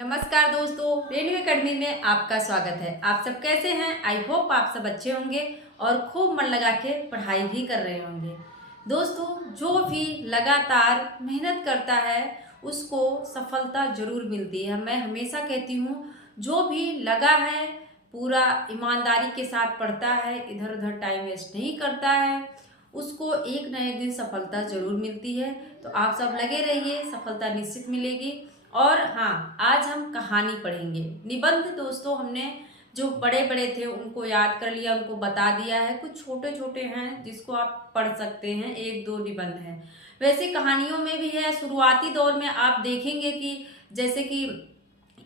नमस्कार दोस्तों, radio academy में आपका स्वागत है। आप सब कैसे हैं? आई होप आप सब अच्छे होंगे और खूब मन लगा के पढ़ाई भी कर रहे होंगे। दोस्तों, जो भी लगातार मेहनत करता है उसको सफलता जरूर मिलती है। मैं हमेशा कहती हूँ, जो भी लगा है पूरा ईमानदारी के साथ पढ़ता है, इधर उधर टाइम वेस्ट नहीं करता है, उसको एक न एक दिन सफलता जरूर मिलती है। तो आप सब लगे रहिए, सफलता निश्चित मिलेगी। और हाँ, आज हम कहानी पढ़ेंगे। निबंध दोस्तों हमने जो बड़े बड़े थे उनको याद कर लिया, उनको बता दिया है। कुछ छोटे छोटे हैं जिसको आप पढ़ सकते हैं, एक दो निबंध हैं। वैसे कहानियों में भी है। शुरुआती दौर में आप देखेंगे कि जैसे कि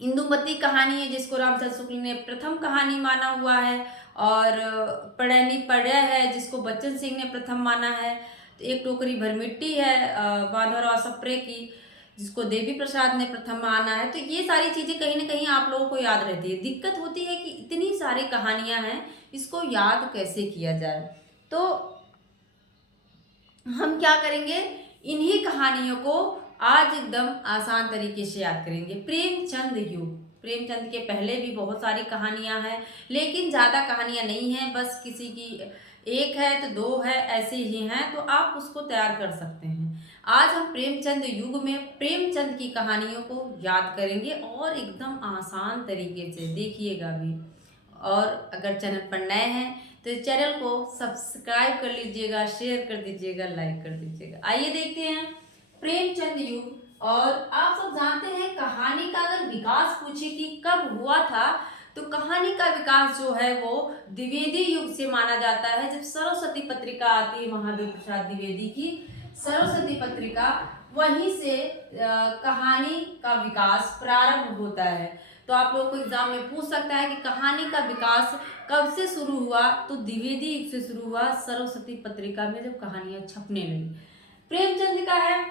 इंदुमती कहानी है जिसको रामचंद्र शुक्ल ने प्रथम कहानी माना हुआ है, और पढ़ैनी पढ़ै है जिसको बच्चन सिंह ने प्रथम माना है। तो एक टोकरी भर मिट्टी है माधवराव सप्रे की, जिसको देवी प्रसाद ने प्रथम माना है। तो ये सारी चीजें कहीं ना कहीं आप लोगों को याद रहती है। दिक्कत होती है कि इतनी सारी कहानियां हैं, इसको याद कैसे किया जाए। तो हम क्या करेंगे, इन्हीं कहानियों को आज एकदम आसान तरीके से याद करेंगे। प्रेमचंद युग। प्रेमचंद के पहले भी बहुत सारी कहानियां हैं, लेकिन ज़्यादा कहानियां नहीं हैं। बस किसी की एक है तो दो है, ऐसे ही हैं, तो आप उसको तैयार कर सकते हैं। आज हम प्रेमचंद युग में प्रेमचंद की कहानियों को याद करेंगे और एकदम आसान तरीके से, देखिएगा भी। और अगर चैनल पर नए हैं तो चैनल को सब्सक्राइब कर लीजिएगा, शेयर कर दीजिएगा, लाइक कर दीजिएगा। आइए देखते हैं प्रेमचंद युग। और आप सब जानते हैं, कहानी का अगर विकास पूछे कि कब हुआ था, तो कहानी का विकास जो है वो द्विवेदी युग से माना जाता है। जब सरस्वती पत्रिका आती है, महादेव प्रसाद द्विवेदी की सरस्वती पत्रिका, वहीं से कहानी का विकास प्रारंभ होता है। तो आप लोगों को एग्जाम में पूछ सकता है कि कहानी का विकास कब से शुरू हुआ, तो द्विवेदी युग से शुरू हुआ, सरस्वती पत्रिका में जब कहानियां छपने लगी। प्रेमचंद का है।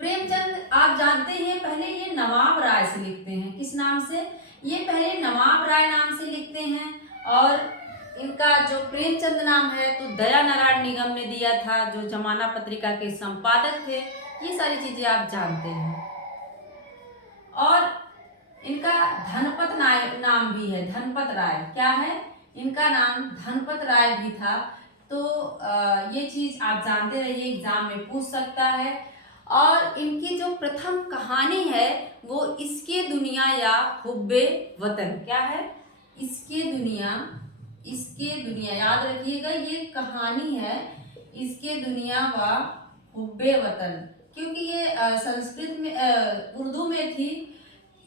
प्रेमचंद आप जानते हैं, पहले ये नवाब राय से लिखते हैं। किस नाम से? ये पहले नवाब राय नाम से लिखते हैं। और इनका जो प्रेमचंद नाम है तो दया नारायण निगम ने दिया था, जो जमाना पत्रिका के संपादक थे। ये सारी चीजें आप जानते हैं। और इनका धनपत नाम भी है, धनपत राय। क्या है? इनका नाम धनपत राय भी था। तो ये चीज आप जानते रहिए, एग्जाम में पूछ सकता है। और इनकी जो प्रथम कहानी है वो इसके दुनिया या हुब्बे वतन। क्या है? इसके दुनिया, इसके दुनिया याद रखिएगा, ये कहानी है इसके दुनिया व हुब्बे वतन। क्योंकि ये संस्कृत में उर्दू में थी,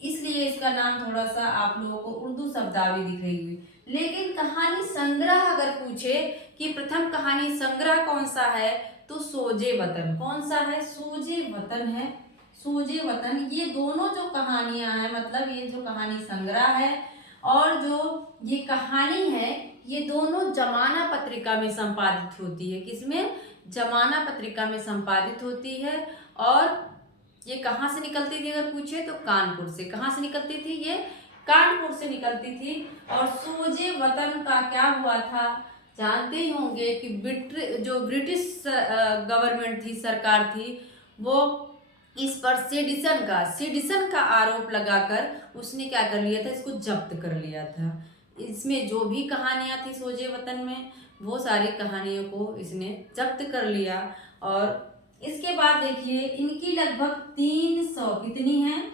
इसलिए इसका नाम थोड़ा सा आप लोगों को उर्दू शब्दावली दिख रही हुई। लेकिन कहानी संग्रह अगर पूछे कि प्रथम कहानी संग्रह कौन सा है, तो सोजे वतन। कौन सा है? सोजे वतन है। सोजे वतन। ये दोनों जो कहानियां हैं, मतलब ये जो कहानी संग्रह है और जो ये कहानी है, ये दोनों जमाना पत्रिका में संपादित होती है। किसमें? जमाना पत्रिका में संपादित होती है। और ये कहाँ से निकलती थी अगर पूछे, तो कानपुर से। कहाँ से निकलती थी? ये कानपुर से निकलती थी। और सोजे वतन का क्या हुआ था, जानते ही होंगे कि जो ब्रिटिश गवर्नमेंट थी, सरकार थी, वो इस पर सेडिशन का आरोप लगाकर उसने क्या कर लिया था, इसको जब्त कर लिया था। इसमें जो भी कहानियां थी सोजे वतन में, वो सारी कहानियों को इसने जब्त कर लिया। और इसके बाद देखिए, इनकी लगभग 300, कितनी हैं?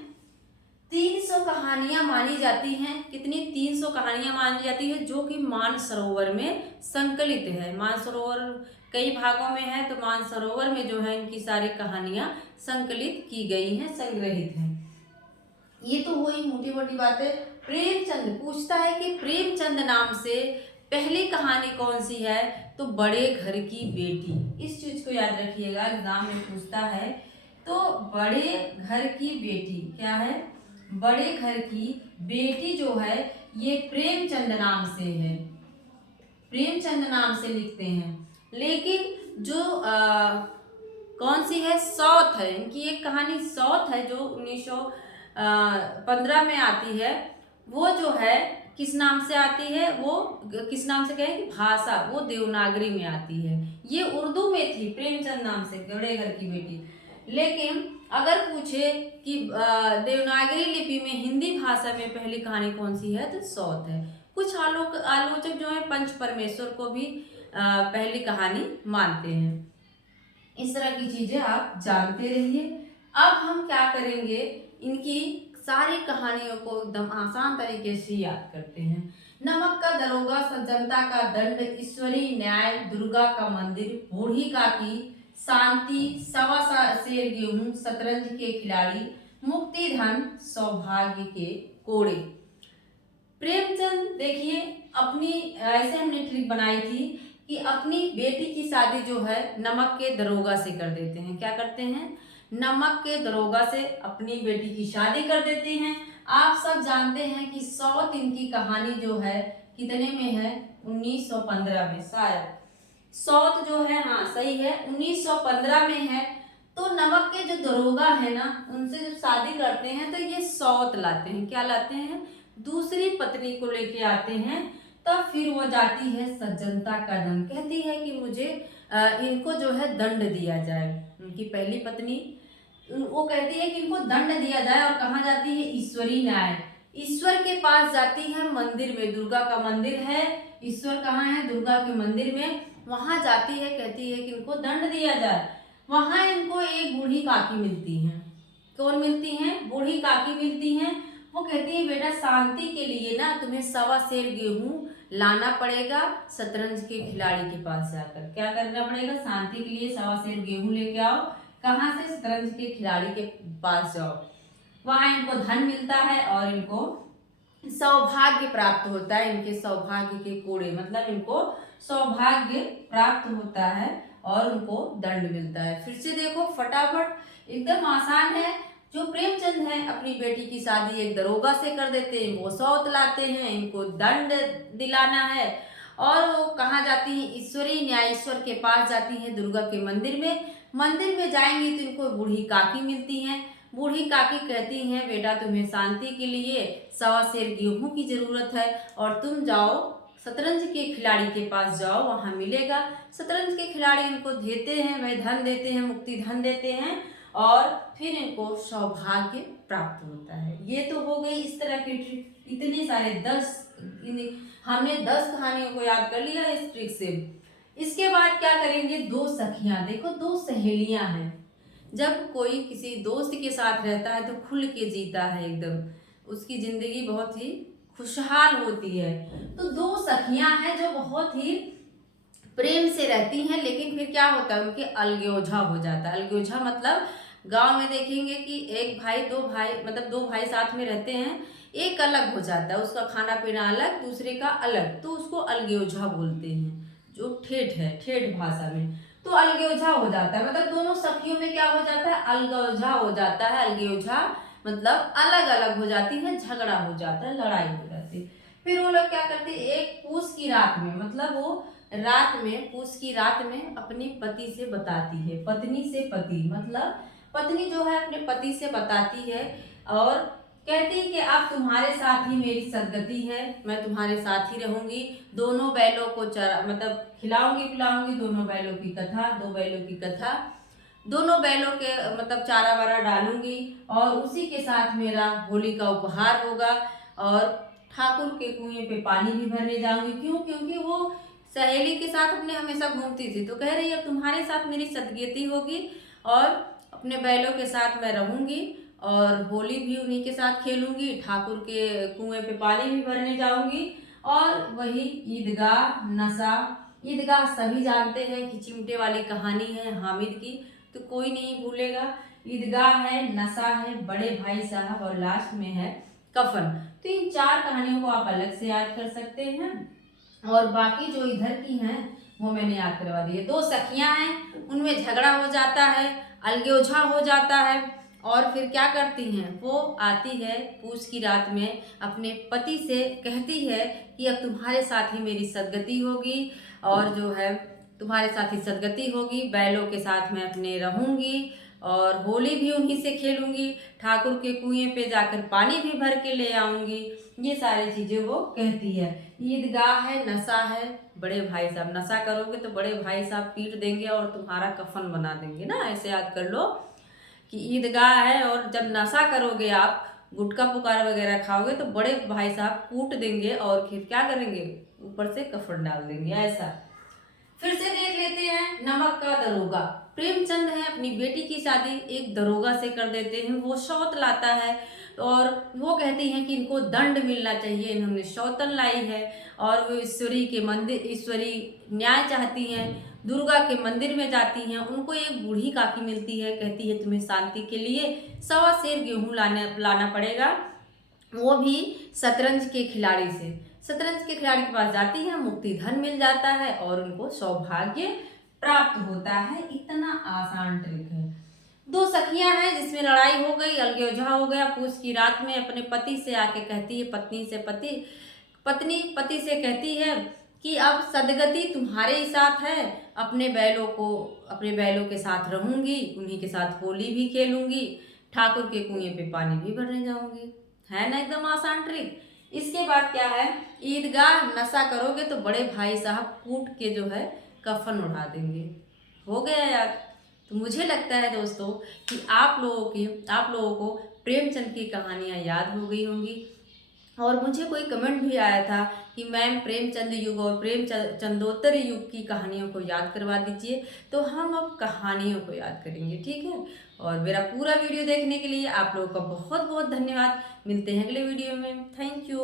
300 कहानियां मानी जाती हैं। कितनी? 300 कहानियां मानी जाती है, जो कि मानसरोवर में संकलित है। मानसरोवर कई भागों में है, तो मानसरोवर में जो है इनकी सारी कहानियां संकलित की गई हैं, संग्रहित हैं। ये तो हुई मोटी मोटी बातें। प्रेमचंद पूछता है कि प्रेमचंद नाम से पहली कहानी कौन सी है, तो बड़े घर की बेटी। इस चीज को याद रखिएगा, एग्जाम में पूछता है। तो बड़े घर की बेटी क्या है? बड़े घर की बेटी जो है ये प्रेमचंद नाम से है, प्रेमचंद नाम से लिखते हैं। लेकिन जो कौन सी है? सौत है। इनकी एक कहानी सौत है जो 1915 में आती है। वो जो है किस नाम से आती है? वो किस नाम से कहें कि भाषा, वो देवनागरी में आती है। ये उर्दू में थी, प्रेमचंद नाम से, बड़े घर की बेटी। लेकिन अगर पूछे कि देवनागरी लिपि में हिंदी भाषा में पहली कहानी कौन सी है, तो सौत है। कुछ आलोचक जो है पंच परमेश्वर को भी पहली कहानी मानते हैं। इस तरह की चीजें आप जानते रहिए। अब हम क्या करेंगे, इनकी सारी कहानियों को एकदम आसान तरीके से याद करते हैं। नमक का दरोगा, जनता का दंड, ईश्वरीय न्याय, दुर्गा का मंदिर, बूढ़ी काकी, शांति, सवा सेर गेहूं, शतरंज के खिलाड़ी, मुक्ति धन, सौभाग्य के कोड़े। प्रेमचंद देखिए अपनी ऐसे हमने ट्रिक बनाई थी कि अपनी बेटी की शादी जो है नमक के दरोगा से कर देते हैं। क्या करते हैं, नमक के दरोगा से अपनी बेटी की शादी कर देते हैं। आप सब जानते हैं कि सौत इनकी कहानी जो है कितने में है, 1915 में शायद। सौत जो है, हाँ सही है, 1915 में है। तो नमक के जो दरोगा है ना, उनसे जब शादी करते हैं तो ये सौत लाते हैं। क्या लाते हैं, दूसरी पत्नी को लेके आते हैं। तब फिर वो जाती है सज्जनता का दंड, कहती है कि मुझे इनको जो है दंड दिया जाए। उनकी पहली पत्नी वो कहती है कि इनको दंड दिया जाए, और कहाँ जाती है, ईश्वरीय न्याय, ईश्वर के पास जाती है मंदिर में। दुर्गा का मंदिर है, ईश्वर कहाँ है, दुर्गा के मंदिर में। वहां जाती है, कहती है कि इनको दंड दिया जाए। वहां इनको एक बूढ़ी काकी मिलती है। कौन मिलती है, बूढ़ी काकी मिलती है। वो कहती है बेटा शांति के लिए ना तुम्हें सवा सेर गेहूं लाना पड़ेगा शतरंज के खिलाड़ी के पास जाकर। क्या करना पड़ेगा, शांति के लिए सवा सेर गेहूं लेके आओ। कहाँ से, शतरंज के खिलाड़ी के पास जाओ। वहां इनको धन मिलता है और इनको सौभाग्य प्राप्त होता है। इनके सौभाग्य के कोड़े मतलब इनको सौभाग्य प्राप्त होता है और उनको दंड मिलता है। फिर से देखो फटाफट, एकदम आसान है। जो प्रेमचंद है अपनी बेटी की शादी एक दरोगा से कर देते हैं, वो सौत लाते हैं, इनको दंड दिलाना है। और वो कहाँ जाती हैं, ईश्वरीय न्यायेश्वर के पास जाती हैं, दुर्गा के मंदिर में। मंदिर में जाएंगी तो इनको बूढ़ी काकी मिलती हैं। बूढ़ी काकी कहती हैं बेटा तुम्हें शांति के लिए सवा सेर गेहूं की जरूरत है, और तुम जाओ शतरंज के खिलाड़ी के पास जाओ, वहां मिलेगा। शतरंज के खिलाड़ी इनको देते हैं, वह धन देते हैं, मुक्ति धन देते हैं, और फिर इनको सौभाग्य प्राप्त होता है। ये तो हो गई इस तरह की ट्रिक। इतने सारे 10 हमने 10 कहानियों को याद कर लिया इस ट्रिक से। इसके बाद क्या करेंगे, दो सखियां। देखो दो सहेलियां हैं। जब कोई किसी दोस्त के साथ रहता है तो खुल के जीता है, एकदम उसकी जिंदगी बहुत ही खुशहाल होती है। तो दो सखियां हैं जो बहुत ही प्रेम से रहती हैं, लेकिन फिर क्या होता है, उनके अलगोजा हो जाता है। अलगोजा मतलब गांव में देखेंगे कि एक भाई दो भाई मतलब दो भाई साथ में रहते हैं, एक अलग हो जाता है, उसका खाना पीना अलग, दूसरे का अलग, तो उसको अलगोजा बोलते हैं, जो ठेठ है, ठेठ भाषा में। तो अलगोजा हो जाता है, मतलब दोनों सखियों में क्या हो जाता है, अलगोजा हो जाता है। अलगोजा मतलब अलग अलग हो जाती है, झगड़ा हो जाता है, लड़ाई हो जाती है। फिर वो लोग क्या करते हैं, एक पूस की रात में, मतलब वो रात में, पूस की रात में अपनी पति से बताती है, पत्नी से पति मतलब पत्नी जो है अपने पति से बताती है और कहती है कि अब तुम्हारे साथ ही मेरी सदगति है, मैं तुम्हारे साथ ही रहूंगी। दोनों बैलों को मतलब खिलाऊंगी पिलाऊंगी। दोनों बैलों की कथा, दो बैलों की कथा, दोनों बैलों के मतलब चारा वारा डालूंगी, और उसी के साथ मेरा होली का उपहार होगा, और ठाकुर के कुएं पे पानी भी भरने जाऊंगी। क्यों, क्योंकि वो सहेली के साथ अपने हमेशा घूमती थी, तो कह रही है अब तुम्हारे साथ मेरी सदगति होगी, और अपने बैलों के साथ मैं रहूंगी, और होली भी उन्हीं के साथ खेलूंगी, ठाकुर के कुएं पे पानी भी भरने जाऊंगी। और वही ईदगाह नशा, ईदगाह सभी जानते हैं कि चिमटे वाली कहानी है हामिद की, तो कोई नहीं भूलेगा। ईदगाह है, नशा है, बड़े भाई साहब, और लास्ट में है कफन। तो इन 4 कहानियों को आप अलग से याद कर सकते हैं, और बाकी जो इधर की हैं वो मैंने याद करवा दी है। 2 सखियां हैं, उनमें झगड़ा हो जाता है, अलगोजा हो जाता है, और फिर क्या करती हैं, वो आती है पूस की रात में अपने पति से कहती है कि अब तुम्हारे साथ ही मेरी सदगति होगी, और जो है तुम्हारे साथ ही सदगति होगी, बैलों के साथ मैं अपने रहूंगी, और होली भी उन्हीं से खेलूंगी, ठाकुर के कुएं पे जाकर पानी भी भर के ले आऊंगी। ये सारी चीजें वो कहती है। ईदगाह है, नशा है, बड़े भाई साहब, नशा करोगे तो बड़े भाई साहब पीट देंगे और तुम्हारा कफन बना देंगे ना, ऐसे याद कर लो। कि ईदगाह है और जब नशा करोगे आप, गुटखा पुकार वगैरह खाओगे तो बड़े भाई साहब कूट देंगे और फिर क्या करेंगे, ऊपर से कफन डाल देंगे ऐसा। फिर से देख लेते हैं नमक का दरोगा। प्रेमचंद है अपनी बेटी की शादी एक दरोगा से कर देते हैं। वो शौत लाता है और वो कहती हैं कि इनको दंड मिलना चाहिए, इन्होंने शौतन लाई है। और वो ईश्वरी के मंदिर, ईश्वरी न्याय चाहती हैं, दुर्गा के मंदिर में जाती हैं। उनको एक बूढ़ी काकी मिलती है, कहती है तुम्हें शांति के लिए 100 सेर गेहूँ लाना पड़ेगा, वो भी शतरंज के खिलाड़ी से। शतरंज के खिलाड़ी के पास जाती है, मुक्ति धन मिल जाता है और उनको सौभाग्य प्राप्त होता है। इतना आसान ट्रिक है। दो सखियां हैं जिसमें लड़ाई हो गई, अलगोजा हो गया। पूछ की रात में अपने पति से आके कहती है, पत्नी पति से कहती है कि अब सदगति तुम्हारे ही साथ है, अपने बैलों के साथ रहूंगी, उन्हीं के साथ होली भी खेलूंगी, ठाकुर के कुएं पे पानी भी भरने जाऊंगी। है ना एकदम आसान ट्रिक। इसके बाद क्या है, ईदगाह नशा करोगे तो बड़े भाई साहब कूट के जो है कफन उड़ा देंगे। हो गया याद। तो मुझे लगता है दोस्तों कि आप लोगों को प्रेमचंद की कहानियाँ याद हो गई होंगी। और मुझे कोई कमेंट भी आया था कि मैम प्रेमचंद युग और प्रेमचंदोत्तर युग की कहानियों को याद करवा दीजिए। तो हम अब कहानियों को याद करेंगे, ठीक है। और मेरा पूरा वीडियो देखने के लिए आप लोगों का बहुत बहुत धन्यवाद। मिलते हैं अगले वीडियो में। Thank you.